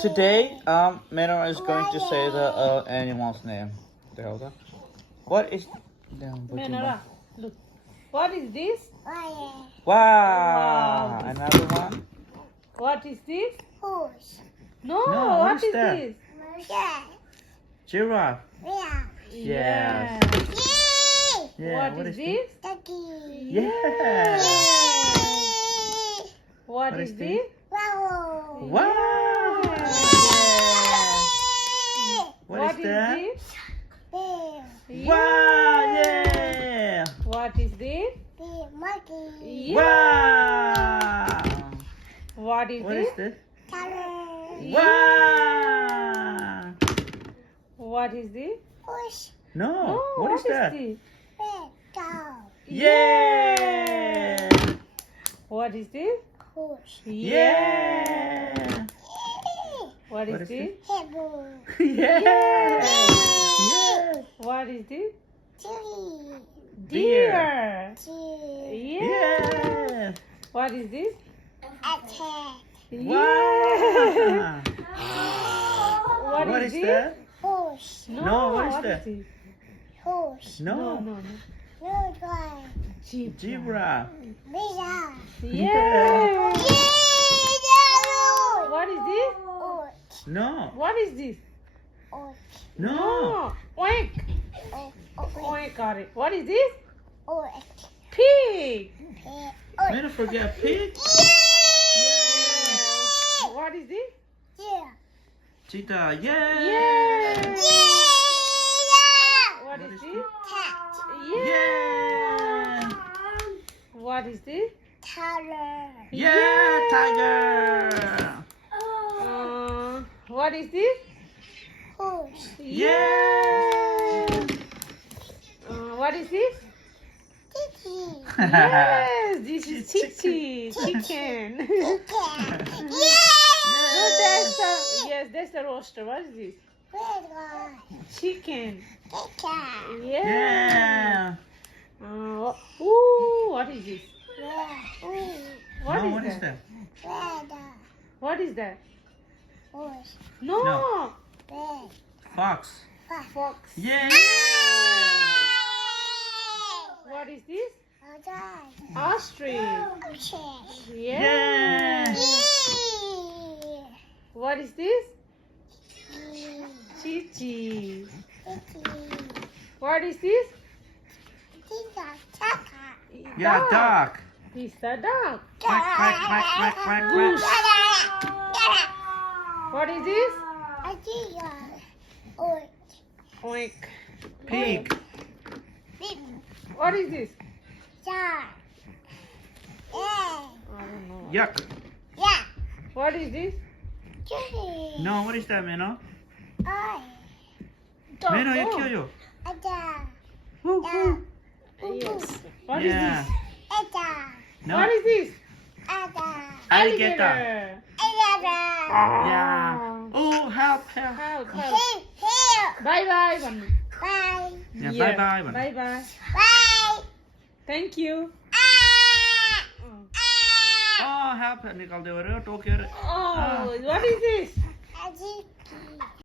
Today, menorah is going to say the animal's name. What is Menorah. Look. What is this? Wow. Wow. Another one. What is this? Horse. No, No, what is is that? this? Yeah. Giraffe. Yeah. Yes. Yeah. What is this? Ducky. Yeah. What is this? Wow. Wow. Yeah. What is that? this? Bear. Wow. Yeah. What is this? Bear. Monkey. Wow. What is What this? is this? Color. Wow. What is this? Horse. No. What is that? this? Bear. Cow. Yeah. What is this? Horse. Yeah. What What is is this? Table. Yeah. Yeah. What is this? Chili. Deer. Chili. Yeah. What is this? Attack. Wow. What is this? that? Horse. No, what is that? this? Horse. No. No. No guy. Zebra. Bear. Yeah. Yeah. What is this? Horse. No. What is this? Horse. No. Oink. Horse. Oink, got it. What is this? Horse. Pig. Bear. I'm gonna forget pig. What is this? Yeah. Cheetah. Yeah. Yeah. What What is is this? Cat. Yeah. What is this? Color. Yeah. Tiger. What is this? Horse. Yeah. What is this? Kitty. Yes, this is chicken. Cat. No, that's the roaster. What is this? Red one. Chicken. Cat. Yeah. Yeah. What is this? Red. What No, is what is that? that? Red. What is that? Horse. No. No. Red. Fox. Fox. Yeah. What is this? Dog. Ostrich. Check. Yeah. What is this? Chichi. What is this? Yeah. Duck. It's the dog. Quack, quack, quack, quack, quack, quack. What is this? Oink. Pig. What is this? I don't know. Yuck. What is this? No, what is that, Meno? Dog. Meno, you Oh. kill you. Woo, woo. Yes. What is Yeah. this? No. What is this? Alligator. Yeah. Oh. Oh, help. Help. Bye bye. Yeah, Yeah. bye. Bye bye. Thank you. Oh, help. निकाल दे रहे हो टोके Oh, what is this?